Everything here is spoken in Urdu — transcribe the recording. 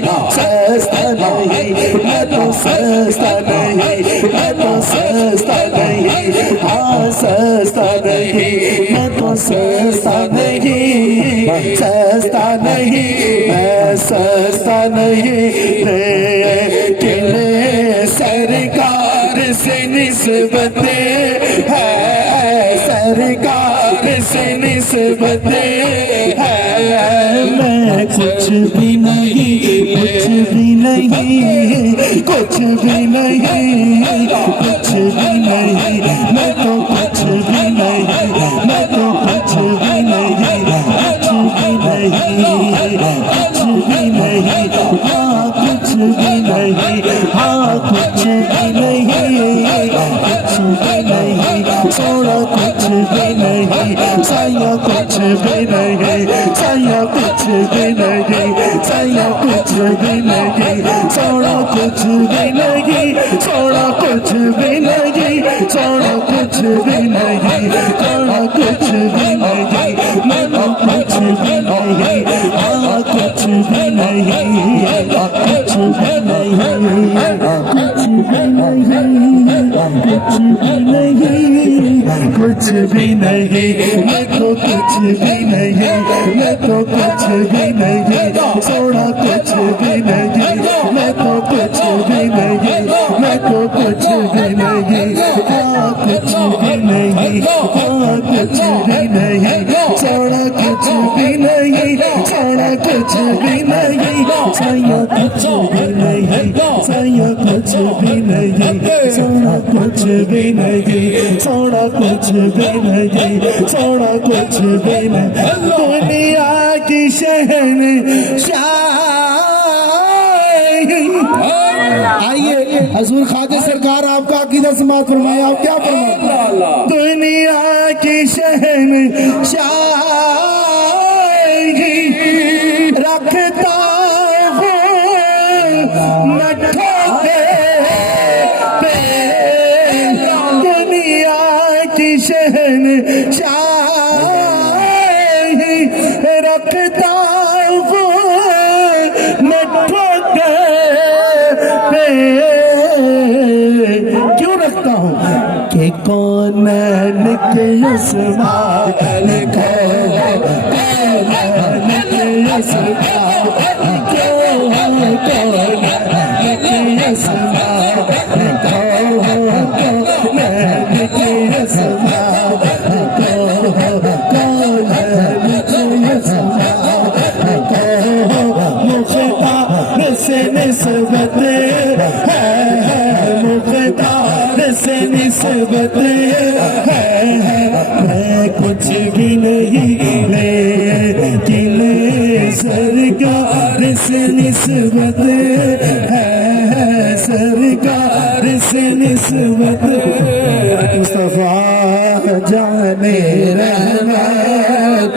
سستا نہیں، میں تو سستا نہیں، میں تو سستا نہیں، ہاں سستا نہیں، میں تو سستا نہیں، سستا نہیں، میں سستا نہیں، لیکن سرکار سے نسبت ہے، سرکار سے نسبت ہے، میں کچھ بھی نہیں، کچھ بھی نہیں، کچھ بھی نہیں، کچھ بھی نہیں، میں تو کچھ بھی نہیں، میں تو کچھ بھی نہیں، کچھ بھی نہیں، کچھ بھی نہیں، ہاں کچھ بھی نہیں، ہاں کچھ بھی نہیں، کچھ بھی نہیں، سونا کچھ بھی نہیں، سایہ کچھ بھی نہیں، سایہ کچھ بھی نہیں، سایہ کچھ بھی نہیں، سونا کچھ بھی نہیں، سونا کچھ بھی نہیں، سونا کچھ بھی نہیں، سونا کچھ بھی نہیں، میں تو کچھ بھی نہیں، ہاں کچھ بھی نہیں، کچھ بھی نہیں، کچھ بھی نہیں، کچھ بھی نہیں، کچھ بھی نہیں، میں تو کچھ بھی نہیں، میں تو کچھ بھی نہیں، سونا کچھ بھی نہیں، میں تو کچھ بھی نہیں، میں تو کچھ بھی نہیں، ہاں کچھ بھی نہیں، ہاں کچھ بھی نہیں، سونا کچھ بھی نہیں، سونا کچھ بھی نہیں، سایہ کچھ بھی نہیں، سایہ کچھ بھی نہیں، سونا کچھ بھی نہیں، سونا کچھ بھی نہیں، سونا کچھ بھی نہیں، دنیا کی شہنشاہ۔ آئیے حضور خواجہ سرکار آپ کا عقیدہ سماعت فرمائے، آپ کیا فرمائے؟ دنیا کی شہنشاہی رکھتا ہوں میں ٹھوکے پہ، دنیا کی شہنشاہی رکھتا ہوں میں ٹھوکے پہ، کیوں رکھتا ہوں کہ کون کے عثمان کو، کون کے عثمان کو، کون کے عثمان کو، کون کے عثمان کو، کون کے عثمان کو، مختار سے نسبت ہے، مختار سے نسبت ہے، میں کچھ بھی نہیں، لیکن سرکار سے نسبت ہے، سرکار سے نسبت ہے، مصطفیٰ جان رحمت